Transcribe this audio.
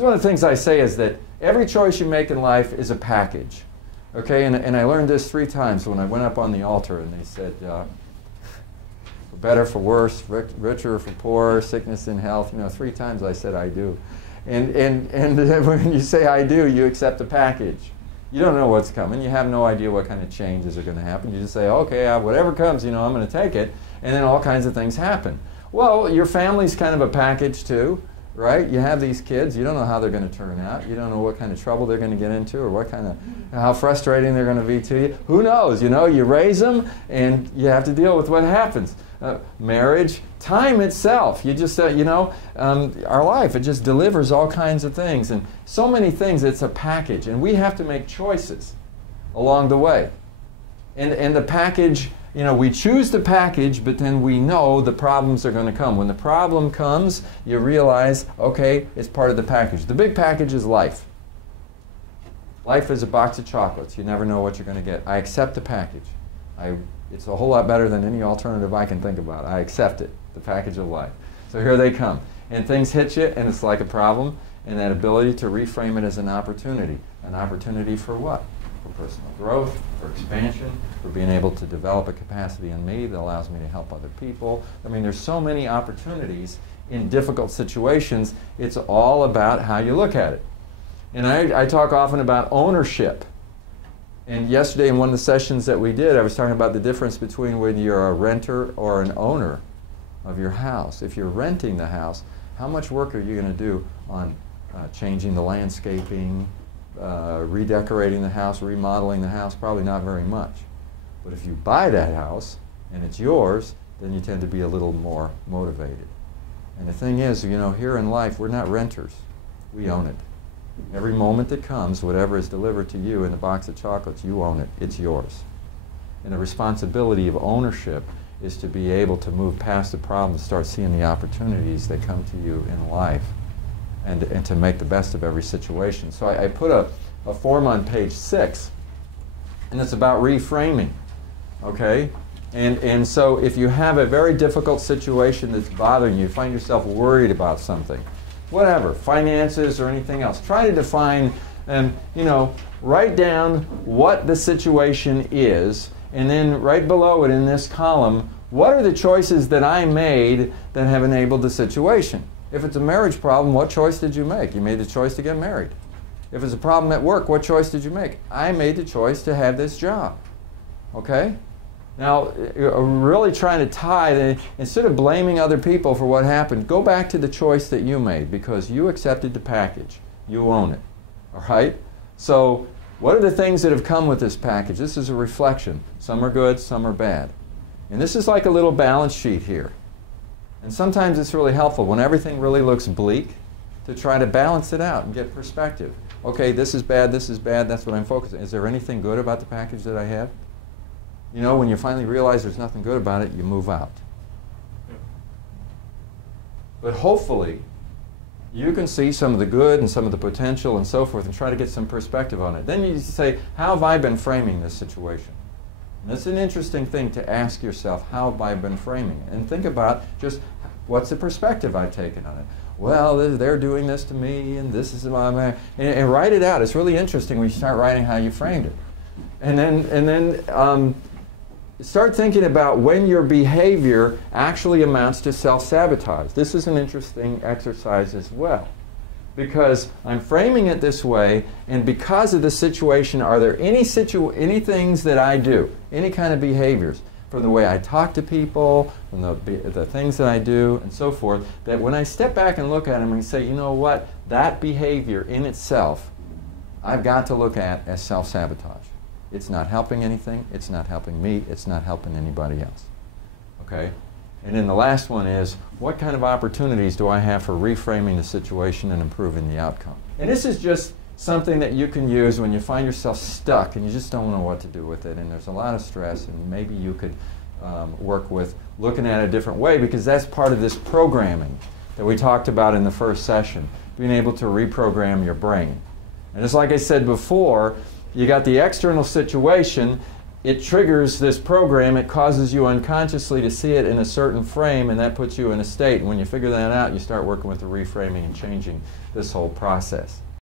one of the things I say is that every choice you make in life is a package. Okay, and I learned this 3 times when I went up on the altar and they said, for better, for worse, richer, for poorer, sickness and health. 3 times I said I do. And when you say I do, you accept the package. You don't know what's coming. You have no idea what kind of changes are going to happen. You just say, okay, whatever comes, I'm going to take it. And then all kinds of things happen. Well, your family's kind of a package too, right? You have these kids. You don't know how they're going to turn out. You don't know what kind of trouble they're going to get into or how frustrating they're going to be to you. Who knows? You raise them and you have to deal with what happens. Marriage, time itself. You just, our life, it just delivers all kinds of things. And so many things, it's a package. And we have to make choices along the way. And the package, we choose the package, but then we know the problems are going to come. When the problem comes, you realize, okay, it's part of the package. The big package is life. Life is a box of chocolates. You never know what you're going to get. I accept the package. It's a whole lot better than any alternative I can think about. I accept it, the package of life. So here they come. And things hit you, and it's like a problem, and that ability to reframe it as an opportunity. An opportunity for what? For personal growth, for expansion, for being able to develop a capacity in me that allows me to help other people. I mean, there's so many opportunities in difficult situations. It's all about how you look at it. And I talk often about ownership. And yesterday in one of the sessions that we did, I was talking about the difference between when you're a renter or an owner of your house. If you're renting the house, how much work are you going to do on changing the landscaping, redecorating the house, remodeling the house? Probably not very much. But if you buy that house and it's yours, then you tend to be a little more motivated. And the thing is, here in life, we're not renters. We own it. Every moment that comes, whatever is delivered to you in a box of chocolates, you own it. It's yours. And the responsibility of ownership is to be able to move past the problems, start seeing the opportunities that come to you in life, and to make the best of every situation. So I put a form on page 6, and it's about reframing. Okay? And so if you have a very difficult situation that's bothering you, find yourself worried about something, whatever, finances or anything else, try to define and, write down what the situation is, and then right below it in this column, what are the choices that I made that have enabled the situation? If it's a marriage problem, what choice did you make? You made the choice to get married. If it's a problem at work, what choice did you make? I made the choice to have this job. Okay? Now, really trying to tie, instead of blaming other people for what happened, go back to the choice that you made, because you accepted the package. You own it. All right? So, what are the things that have come with this package? This is a reflection. Some are good, some are bad. And this is like a little balance sheet here. And sometimes it's really helpful when everything really looks bleak to try to balance it out and get perspective. Okay, this is bad, that's what I'm focusing on. Is there anything good about the package that I have? When you finally realize there's nothing good about it, you move out. But hopefully, you can see some of the good and some of the potential and so forth and try to get some perspective on it. Then you say, how have I been framing this situation? And it's an interesting thing to ask yourself, how have I been framing it? And think about just, what's the perspective I've taken on it? Well, they're doing this to me, and this is my... And write it out. It's really interesting when you start writing how you framed it. And then start thinking about when your behavior actually amounts to self-sabotage. This is an interesting exercise as well, because I'm framing it this way, and because of the situation, are there any things that I do, any kind of behaviors, from the way I talk to people, from the things that I do, and so forth, that when I step back and look at them and say, you know what, that behavior in itself, I've got to look at as self-sabotage. It's not helping anything, it's not helping me, it's not helping anybody else. Okay? And then the last one is, what kind of opportunities do I have for reframing the situation and improving the outcome? And this is just something that you can use when you find yourself stuck and you just don't know what to do with it, and there's a lot of stress, and maybe you could work with looking at it a different way, because that's part of this programming that we talked about in the first session, being able to reprogram your brain. And just like I said before, you got the external situation, it triggers this program. It causes you unconsciously to see it in a certain frame, and that puts you in a state. And when you figure that out, you start working with the reframing and changing this whole process.